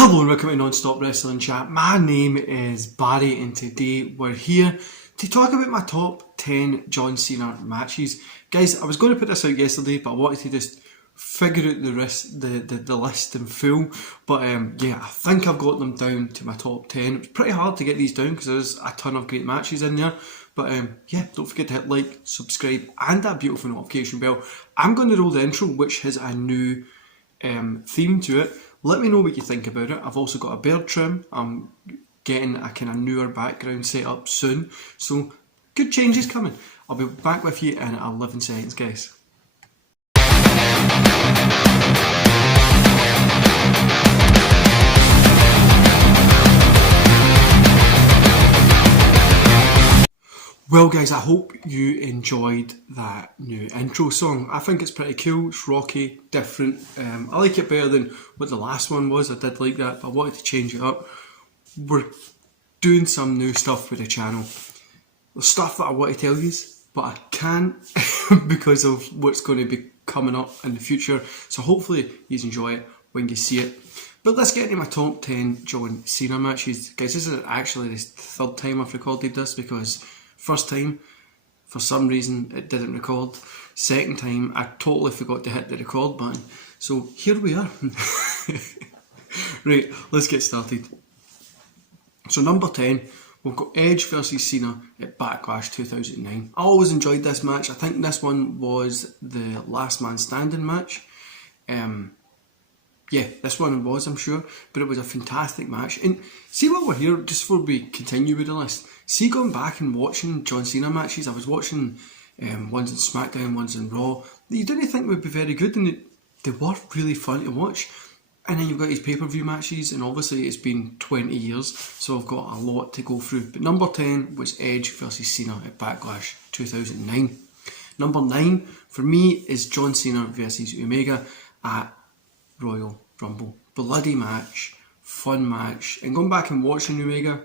Hello and welcome to Non-Stop Wrestling Chat. My name is Barry and today we're here to talk about my top 10 John Cena matches. Guys, I was going to put this out yesterday, but I wanted to just figure out the list in full. But yeah, I think I've got them down to my top 10. It was pretty hard to get these down because there's a ton of great matches in there. But yeah, don't forget to hit like, subscribe and that beautiful notification bell. I'm going to roll the intro, which has a new theme to it. Let me know what you think about it. I've also got a beard trim. I'm getting a kind of newer background set up soon. So, good changes coming. I'll be back with you in 11 seconds, guys. Well guys, I hope you enjoyed that new intro song. I think it's pretty cool, it's rocky, different. I like it better than what the last one was. I did like that, but I wanted to change it up. We're doing some new stuff with the channel. There's stuff that I want to tell you, but I can't because of what's going to be coming up in the future. So hopefully you enjoy it when you see it. But let's get into my top 10 John Cena matches. Guys, this is actually the third time I've recorded this because first time, for some reason, it didn't record. Second time, I totally forgot to hit the record button. So here we are. Right, let's get started. So number 10, we've got Edge versus Cena at Backlash 2009. I always enjoyed this match. I think this one was the last man standing match. Yeah, this one was, I'm sure, but it was a fantastic match. And see what we're here, just before we continue with the list, see going back and watching John Cena matches, I was watching ones in SmackDown, ones in Raw, that you didn't think would be very good, and they were really fun to watch. And then you've got his pay-per-view matches, and obviously it's been 20 years, so I've got a lot to go through. But number 10 was Edge versus Cena at Backlash 2009. Number 9, for me, is John Cena versus Omega at Royal Rumble. Bloody match, fun match, and going back and watching Umaga,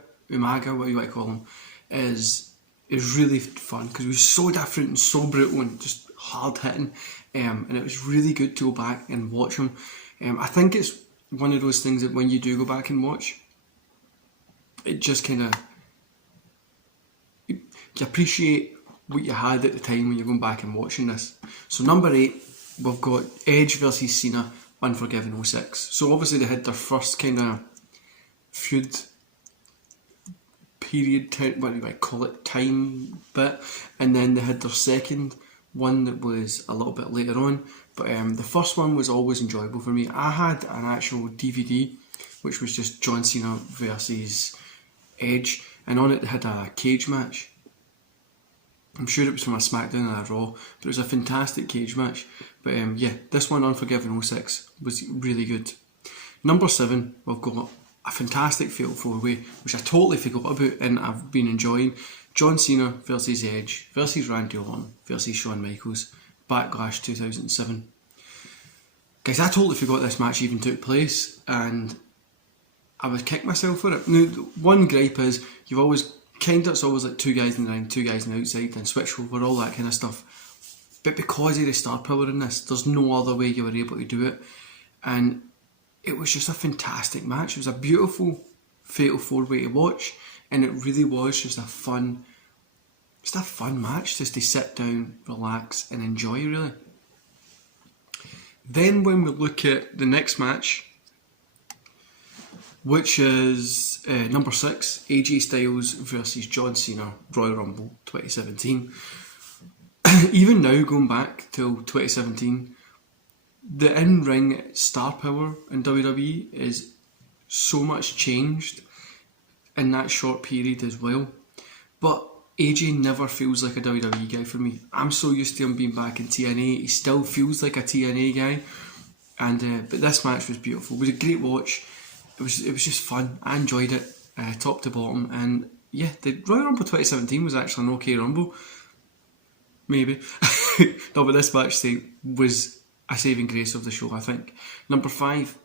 what you want to call him, is really fun because he was so different and so brutal and just hard hitting, and it was really good to go back and watch him. I think it's one of those things that when you do go back and watch, it just kind of, you appreciate what you had at the time when you're going back and watching this. So number 8, we've got Edge versus Cena, Unforgiven 06. So obviously they had their first kind of feud period, what do I call it, time bit, and then they had their second one that was a little bit later on. But the first one was always enjoyable for me. I had an actual DVD which was just John Cena versus Edge, and on it they had a cage match. I'm sure it was from a SmackDown and a Raw, but it was a fantastic cage match. But yeah, this one, Unforgiven 06, was really good. Number 7, we've got a fantastic Fatal 4-Way, which I totally forgot about and I've been enjoying. John Cena versus Edge versus Randylon versus Shawn Michaels, Backlash 2007. Guys, I totally forgot this match even took place and I would kick myself for it. Now, one gripe is, you've always it's always like 2 guys in the ring, 2 guys on the outside, and switch over, all that kind of stuff. But because of the star power in this, there's no other way you were able to do it. And it was just a fantastic match. It was a beautiful Fatal 4-Way to watch, and it really was just a fun match just to sit down, relax, and enjoy, really. Then when we look at the next match, which is number 6, AJ Styles versus John Cena, Royal Rumble 2017. Even now, going back till 2017, the in-ring star power in WWE is so much changed in that short period as well. But AJ never feels like a WWE guy for me. I'm so used to him being back in TNA, he still feels like a TNA guy. And but this match was beautiful. It was a great watch. It was just fun. I enjoyed it top to bottom, and yeah, the Royal Rumble 2017 was actually an okay Rumble, maybe. No, but this match was a saving grace of the show, I think. Number 5,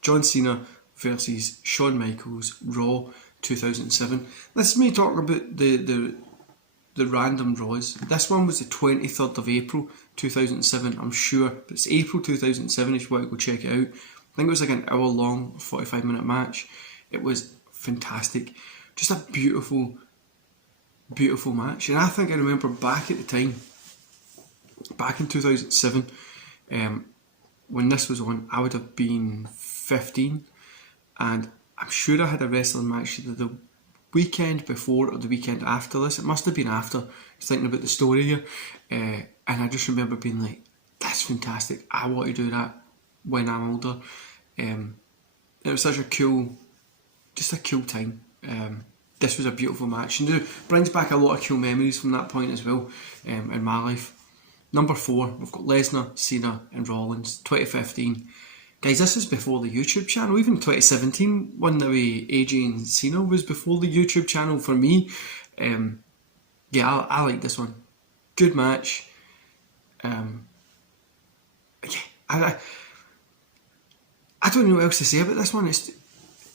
John Cena versus Shawn Michaels, Raw 2007. This is me talking about the random Raws. This one was the 23rd of April 2007, I'm sure. But it's April 2007 if you want to go check it out. think it was like an hour long, 45-minute match. It was fantastic. Just a beautiful, beautiful match. And I think I remember back at the time, back in 2007, when this was on, I would have been 15, and I'm sure I had a wrestling match either the weekend before or the weekend after this. It must have been after, thinking about the story here, and I just remember being like, that's fantastic, I want to do that when I'm older. It was such a cool time. This was a beautiful match, and it brings back a lot of cool memories from that point as well, in my life. Number 4, we've got Lesnar, Cena and Rollins, 2015. Guys, this is before the YouTube channel. Even 2017, one the way AJ and Cena was before the YouTube channel for me. Yeah, I like this one. Good match. Yeah, I don't know what else to say about this one. It's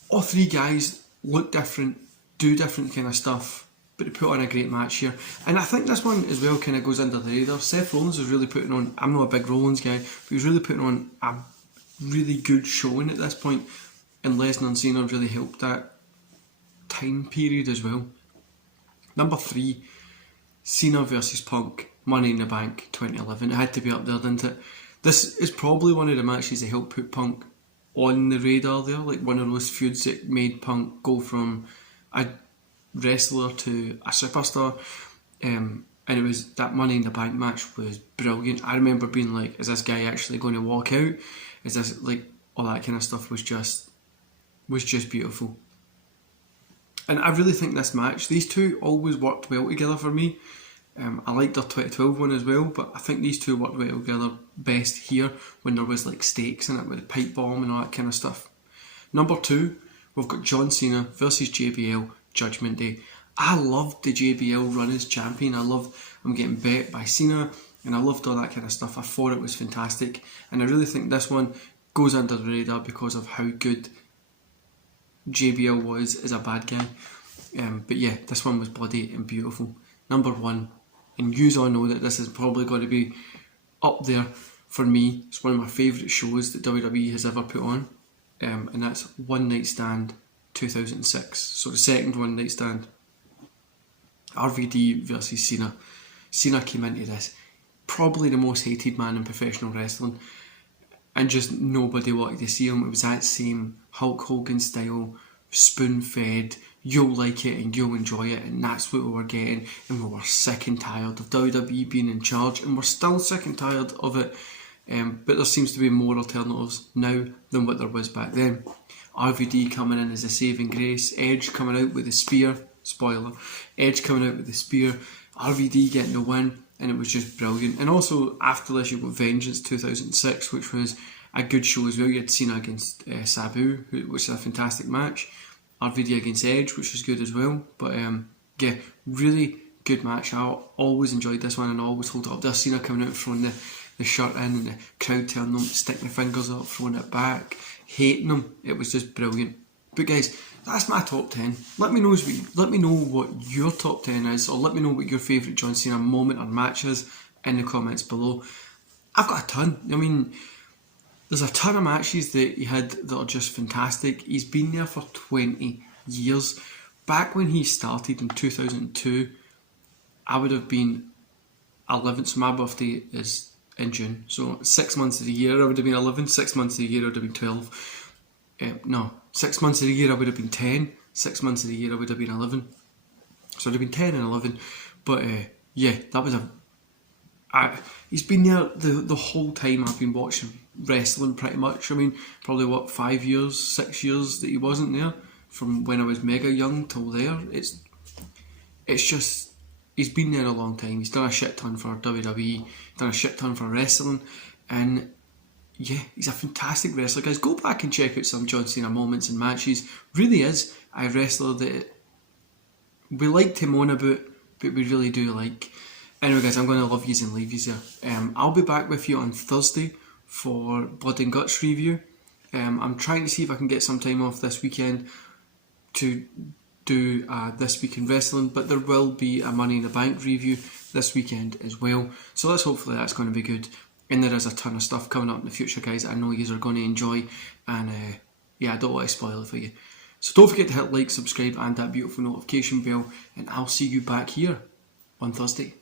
all 3 guys look different, do different kind of stuff, but they put on a great match here. And I think this one as well kind of goes under the radar. Seth Rollins was really putting on, I'm not a big Rollins guy, but he was really putting on a really good showing at this point, and Lesnar and Cena really helped that time period as well. Number 3, Cena versus Punk, Money in the Bank 2011. It had to be up there, didn't it? This is probably one of the matches that helped put Punk on the radar there, like one of those feuds that made Punk go from a wrestler to a superstar. And it was that Money in the Bank match was brilliant. I remember being like, is this guy actually going to walk out? Is this, like, all that kind of stuff was just beautiful. And I really think this match, these two always worked well together for me. I liked their 2012 one as well, but I think these two worked well together best here when there was like stakes in it with the pipe bomb and all that kind of stuff. Number 2, we've got John Cena versus Jbl Judgement Day. I loved the JBL run as champion. I loved him getting bet by Cena, and I loved all that kind of stuff. I thought it was fantastic, and I really think this one goes under the radar because of how good JBL was as a bad guy. But yeah, this one was bloody and beautiful. Number 1, and you all know that this is probably going to be up there for me. It's one of my favourite shows that WWE has ever put on, and that's One Night Stand 2006. So the second One Night Stand. RVD versus Cena. Cena came into this, probably the most hated man in professional wrestling, and just nobody wanted to see him. It was that same Hulk Hogan style, spoon-fed, you'll like it and you'll enjoy it, and that's what we were getting, and we were sick and tired of WWE being in charge, and we're still sick and tired of it, but there seems to be more alternatives now than what there was back then. RVD coming in as a saving grace, Edge coming out with a spear, spoiler, Edge coming out with the spear, RVD getting the win, and it was just brilliant. And also after this, you've got Vengeance 2006, which was a good show as well. You had Cena against Sabu, which is a fantastic match. RVD against Edge, which was good as well. But yeah, really good match. I always enjoyed this one, and I always hold it up there. Cena coming out, throwing the shirt in, and the crowd telling them, sticking their fingers up, throwing it back, hating them. It was just brilliant. But guys, that's my top 10. Let me know what your top 10 is, or let me know what your favourite John Cena moment or match is in the comments below. I've got a ton. I mean, there's a ton of matches that he had that are just fantastic. He's been there for 20 years. Back when he started in 2002, I would have been 11, so my birthday is in June. So 6 months of the year I would have been 11, 6 months of the year I would have been 12. No, 6 months of the year I would have been 10, 6 months of the year I would have been 11. So I'd have been 10 and 11. But yeah, that was he's been there the whole time I've been watching wrestling pretty much. I mean, probably 5 years, 6 years that he wasn't there, from when I was mega young till there. It's just, he's been there a long time. He's done a shit ton for WWE, done a shit ton for wrestling, and yeah, he's a fantastic wrestler. Guys, go back and check out some John Cena moments and matches. Really is a wrestler that we like to moan about, but we really do like. Anyway guys, I'm going to love yous and leave yous there. I'll be back with you on Thursday for Blood and Guts review. I'm trying to see if I can get some time off this weekend to do This Week in Wrestling, but there will be a Money in the Bank review this weekend as well. So hopefully that's going to be good. and there is a ton of stuff coming up in the future, guys, that I know you are going to enjoy, and yeah, I don't want to spoil it for you. So don't forget to hit like, subscribe and that beautiful notification bell, and I'll see you back here on Thursday.